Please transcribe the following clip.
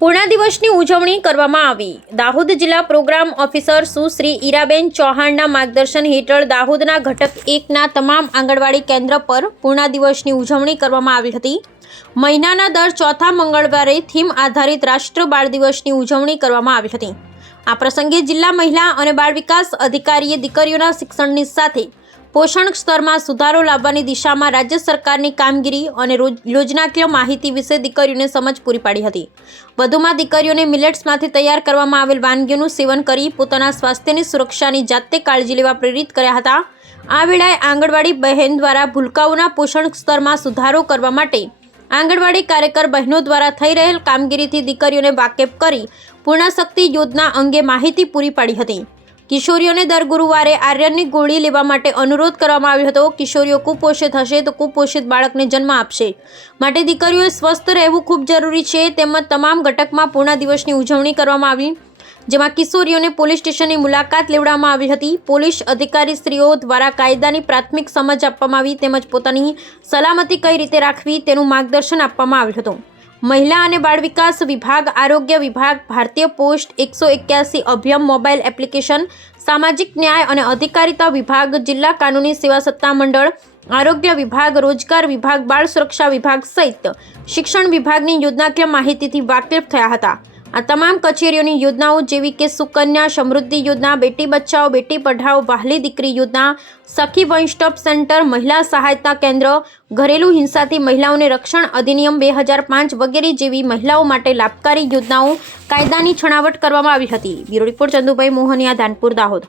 પૂર્ણ દિવસની ઉજવણી કરવામાં આવી। દાહોદ જિલ્લા પ્રોગ્રામ ઓફિસર સુશ્રી ઈરાબેન ચૌહાણના માર્ગદર્શન હેઠળ દાહોદના ઘટક 1ના તમામ આંગણવાડી કેન્દ્ર પર પૂર્ણ દિવસની ઉજવણી કરવામાં આવી હતી। મહિનાના દર ચોથા મંગળવારે થીમ આધારિત રાષ્ટ્ર બાળ દિવસની ઉજવણી કરવામાં આવી હતી। આ પ્રસંગે જિલ્લા મહિલા અને બાળ વિકાસ અધિકારીએ દીકરીઓના શિક્ષણની સાથે પોષણ સ્તરમાં સુધારો લાવવાની દિશામાં રાજ્ય સરકારની કામગીરી અને યોજનાકીય માહિતી વિશે દીકરીઓને સમજ પૂરી પાડી હતી। વધુમાં દીકરીઓને મિલેટ્સમાંથી તૈયાર કરવામાં આવેલ વાનગીઓનું સેવન કરી પોતાના સ્વાસ્થ્યની સુરક્ષાની જાતે કાળજી લેવા પ્રેરિત કર્યા હતા। આ વેળાએ આંગણવાડી બહેન દ્વારા ભૂલકાઓના પોષણ સ્તરમાં સુધારો કરવા માટે આંગણવાડી કાર્યકર બહેનો દ્વારા થઈ રહેલ કામગીરીથી દીકરીઓને વાકેફ કરી પૂર્ણશક્તિ યોજના અંગે માહિતી પૂરી પાડી હતી। કિશોરીઓને દર ગુરુવારે આયર્નની ગોળી લેવા માટે અનુરોધ કરવામાં આવ્યો હતો। કિશોરીઓ કુપોષિત હશે તો કુપોષિત બાળકને જન્મ આપશે, માટે દીકરીઓએ સ્વસ્થ રહેવું ખૂબ જરૂરી છે। તેમજ તમામ ઘટકમાં પૂર્ણ દિવસની ઉજવણી કરવામાં આવી, જેમાં કિશોરીઓને પોલીસ સ્ટેશનની મુલાકાત લેવડાવવામાં આવી હતી। પોલીસ અધિકારીશ્રીઓ દ્વારા કાયદાની પ્રાથમિક સમજ આપવામાં આવી તેમજ પોતાની સલામતી કઈ રીતે રાખવી તેનું માર્ગદર્શન આપવામાં આવ્યું હતું। મહિલા અને બાળ વિકાસ વિભાગ, આરોગ્ય વિભાગ, ભારતીય પોસ્ટ 181 અભિયમ મોબાઈલ એપ્લિકેશન, સામાજિક ન્યાય અને અધિકારીતા વિભાગ, જિલ્લા કાનૂની સેવા સત્તા મંડળ, આરોગ્ય વિભાગ, રોજગાર વિભાગ, બાળ સુરક્ષા વિભાગ સહિત શિક્ષણ વિભાગની યોજનાકીય માહિતીથી વાકેફ થયા હતા। આ તમામ કચેરીઓની યોજનાઓ જેવી કે સુકન્યા સમૃદ્ધિ યોજના, બેટી બચાવો બેટી પઢાઓ, વહાલી દીકરી યોજના, સખી વન સ્ટોપ સેન્ટર, મહિલા સહાયતા કેન્દ્ર, ઘરેલુ હિંસાથી મહિલાઓને રક્ષણ અધિનિયમ 2005 વગેરે જેવી મહિલાઓ માટે લાભકારી યોજનાઓ કાયદાની છણાવટ કરવામાં આવી હતી। Bureau report Chandubhai Mohaniya, Dhanpur, Dahod.